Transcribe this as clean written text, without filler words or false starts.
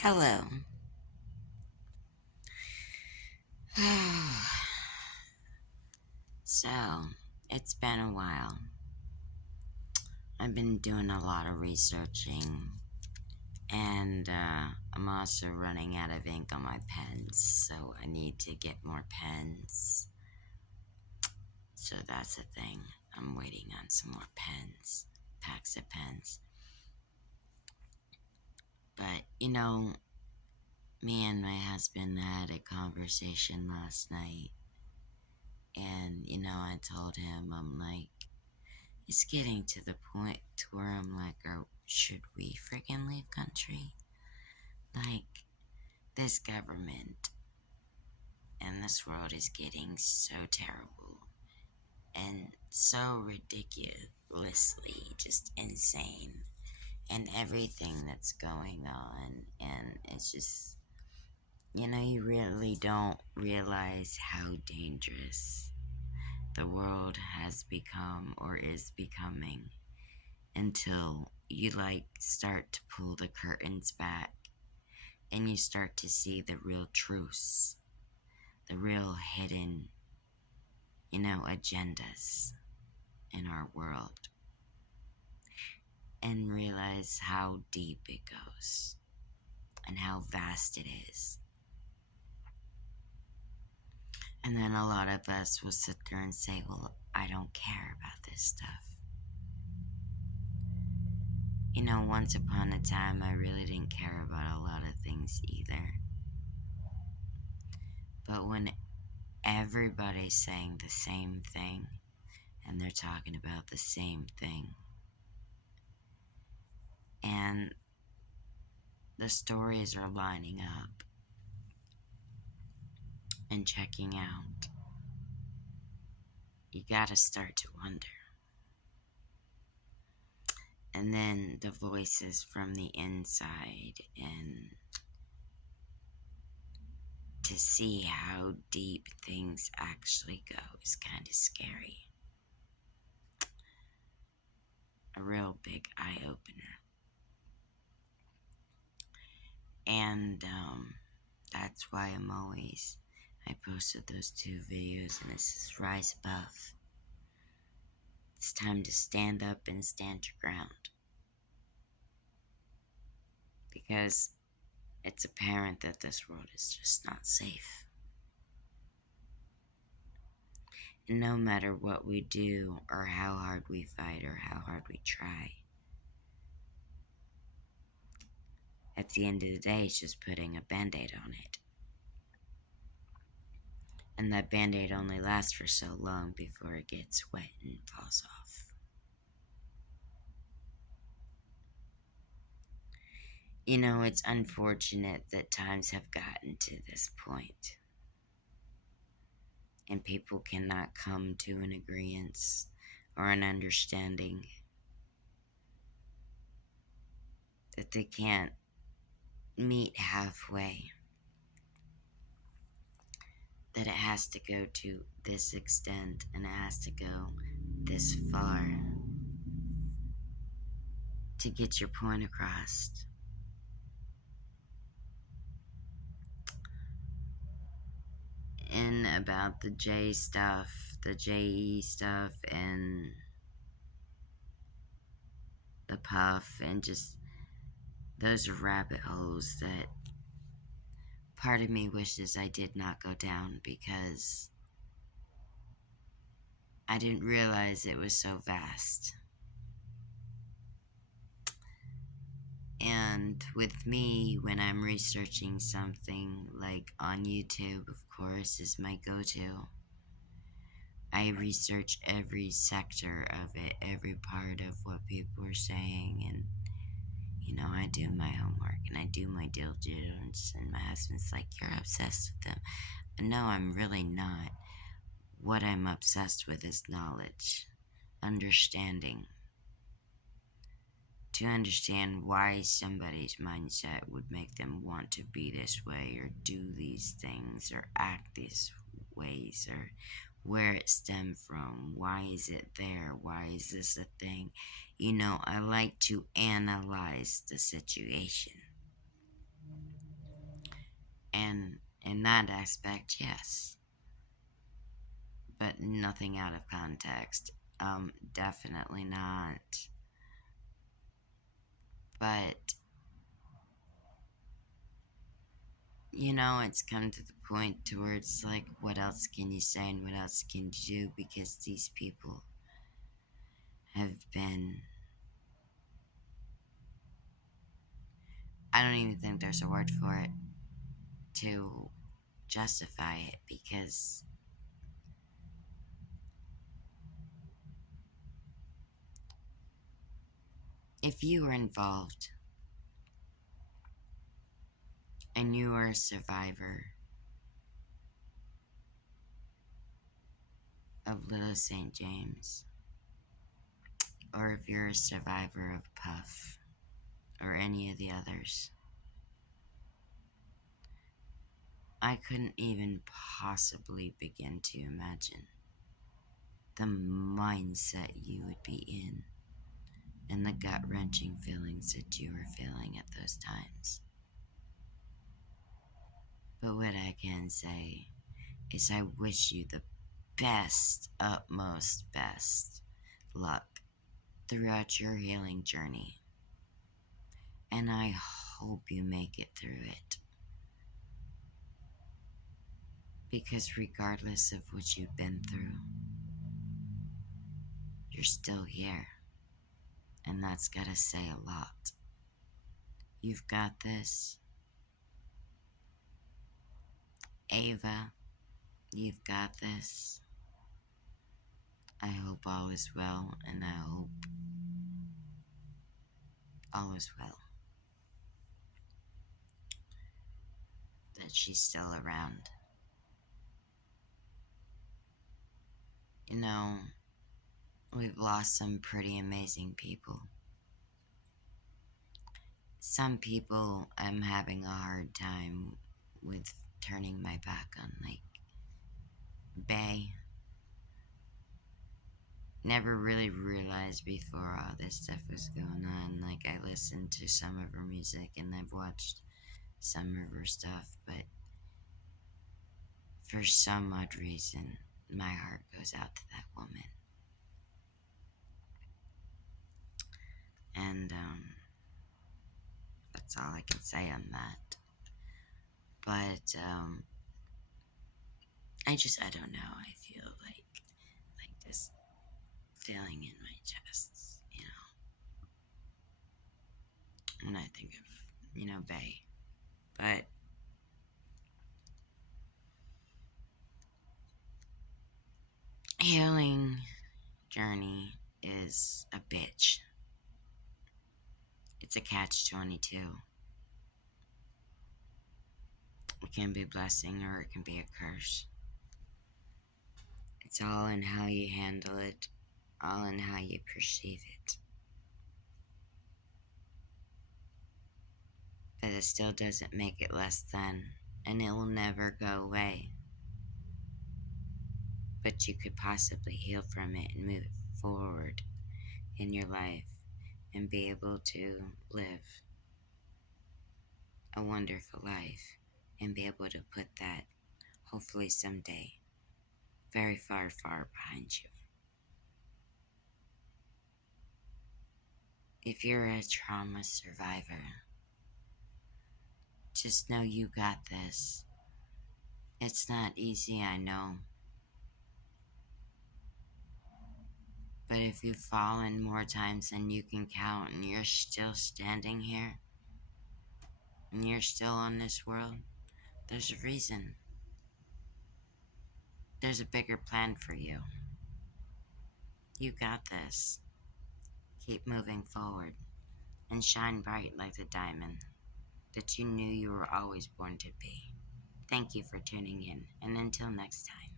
Hello. So, it's been a while. I've been doing a lot of researching, and I'm also running out of ink on my pens, so I need to get more pens. So, that's the thing. I'm waiting on some more pens, packs of pens. But, me and my husband had a conversation last night, and, I told him, I'm like, it's getting to the point to where I'm like, should we freaking leave country? Like, this government and this world is getting so terrible and so ridiculously just insane, and everything that's going on. And it's just, you really don't realize how dangerous the world has become or is becoming until you start to pull the curtains back and you start to see the real truths, the real hidden, agendas in our world, and realize how deep it goes and how vast it is. And then a lot of us will sit there and say, well, I don't care about this stuff. Once upon a time, I really didn't care about a lot of things either. But when everybody's saying the same thing and they're talking about the same thing, and the stories are lining up and checking out, you gotta start to wonder. And then the voices from the inside, and to see how deep things actually go is kind of scary. A real big eye opener. And that's why I posted those 2 videos, and it says Rise Above. It's time to stand up and stand your ground. Because it's apparent that this world is just not safe. And no matter what we do, or how hard we fight, or how hard we try, at the end of the day, it's just putting a band-aid on it. And that band-aid only lasts for so long before it gets wet and falls off. It's unfortunate that times have gotten to this point, and people cannot come to an agreement or an understanding, that they can't meet halfway, that it has to go to this extent and it has to go this far to get your point across. And about the the JE stuff, and the puff, and just those rabbit holes that part of me wishes I did not go down, because I didn't realize it was so vast. And with me, when I'm researching something, like on YouTube, of course, is my go-to. I research every sector of it, every part of what people are saying, and I do my homework and I do my due diligence. And my husband's like, "You're obsessed with them." No, I'm really not. What I'm obsessed with is knowledge, understanding. To understand why somebody's mindset would make them want to be this way, or do these things, or act these ways, or where it stemmed from, why is it there, why is this a thing. I like to analyze the situation. And in that aspect, yes. But nothing out of context. Definitely not. But, it's come to the point to where it's like, what else can you say and what else can you do? Because these people have been. I don't even think there's a word for it to justify it, because if you were involved and you are a survivor of Little St. James, or if you're a survivor of Puff, or any of the others, I couldn't even possibly begin to imagine the mindset you would be in and the gut wrenching feelings that you were feeling at those times. But what I can say is I wish you the best, utmost best luck throughout your healing journey. And I hope you make it through it. Because regardless of what you've been through, you're still here. And that's gotta say a lot. You've got this. Ava, you've got this. I hope all is well, and I hope all is well. That she's still around. We've lost some pretty amazing people. Some people I'm having a hard time with turning my back on, like Bay. Never really realized before all this stuff was going on. Like, I listened to some of her music and I've watched some of her stuff, but for some odd reason, my heart goes out to that woman. And that's all I can say on that. But I don't know. I feel like this feeling in my chest, when I think of, Bay. But healing journey is a bitch. It's a catch-22. It can be a blessing or it can be a curse. It's all in how you handle it, all in how you perceive it. But it still doesn't make it less than, and it will never go away. But you could possibly heal from it and move forward in your life and be able to live a wonderful life and be able to put that, hopefully someday, very far, far behind you. If you're a trauma survivor, just know you got this. It's not easy, I know. But if you've fallen more times than you can count and you're still standing here, and you're still on this world, there's a reason. There's a bigger plan for you. You got this. Keep moving forward and shine bright like the diamond that you knew you were always born to be. Thank you for tuning in, and until next time.